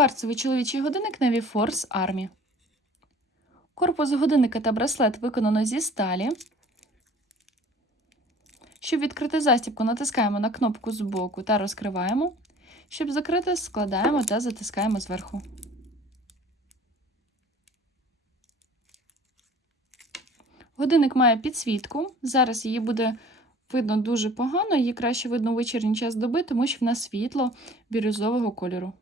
Кварцевий чоловічий годинник Navy Force Army. Корпус годинника та браслет виконано зі сталі. Щоб відкрити застібку, натискаємо на кнопку збоку та розкриваємо. Щоб закрити, складаємо та затискаємо зверху. Годинник має підсвітку. Зараз її буде видно дуже погано, її краще видно у вечірній час доби, тому що в нас світло бірюзового кольору.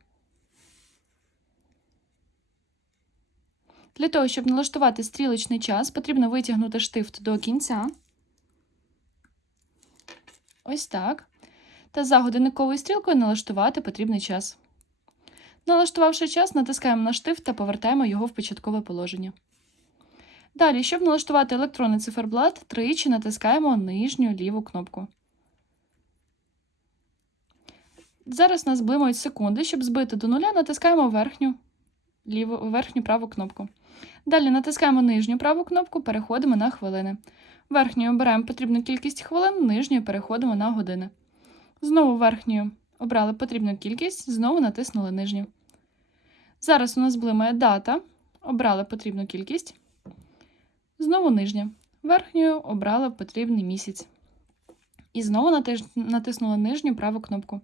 Для того, щоб налаштувати стрілочний час, потрібно витягнути штифт до кінця. Ось так. Та за годинниковою стрілкою налаштувати потрібний час. Налаштувавши час, натискаємо на штифт та повертаємо його в початкове положення. Далі, щоб налаштувати електронний циферблат, тричі натискаємо нижню ліву кнопку. Зараз нас блимають секунди. Щоб збити до нуля, натискаємо верхню, ліву, верхню праву кнопку. Далі натискаємо нижню праву кнопку, переходимо на хвилини. Верхньою обираємо потрібну кількість хвилин, нижньою переходимо на години. Знову верхньою обрали потрібну кількість, знову натиснули нижню. Зараз у нас блимає дата, обрали потрібну кількість. Знову нижня. Верхньою обрали потрібний місяць. І знову натиснули нижню праву кнопку.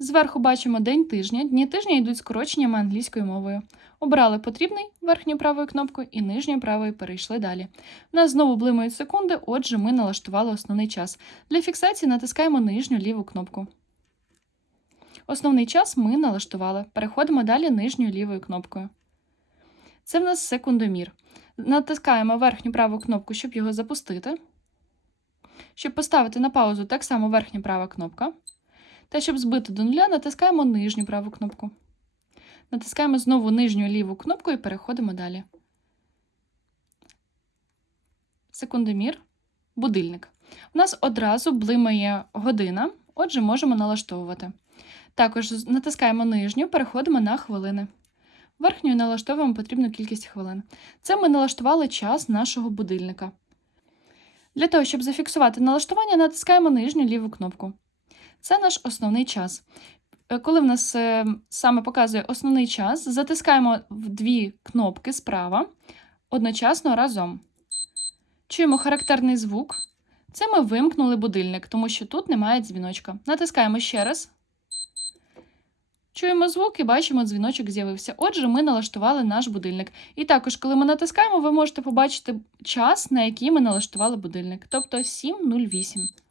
Зверху бачимо день тижня. Дні тижня йдуть скороченнями англійською мовою. Обрали потрібний верхньою правою кнопкою і нижньою правою перейшли далі. У нас знову блимають секунди, отже, ми налаштували основний час. Для фіксації натискаємо нижню ліву кнопку. Основний час ми налаштували. Переходимо далі нижньою лівою кнопкою. Це в нас секундомір. Натискаємо верхню праву кнопку, щоб його запустити. Щоб поставити на паузу, так само верхня права кнопка. Та щоб збити до нуля, натискаємо нижню праву кнопку. Натискаємо знову нижню ліву кнопку і переходимо далі. Секундомір, будильник. У нас одразу блимає година, отже, можемо налаштовувати. Також натискаємо нижню, переходимо на хвилини. Верхньою налаштовуємо потрібну кількість хвилин. Це ми налаштували час нашого будильника. Для того, щоб зафіксувати налаштування, натискаємо нижню ліву кнопку. Це наш основний час. Е, Коли в нас е, саме показує основний час, затискаємо в дві кнопки справа одночасно разом. Чуємо характерний звук. Це ми вимкнули будильник, тому що тут немає дзвіночка. Натискаємо ще раз. Чуємо звук і бачимо, дзвіночок з'явився. Отже, ми налаштували наш будильник. І також, коли ми натискаємо, ви можете побачити час, на який ми налаштували будильник, тобто 7.08.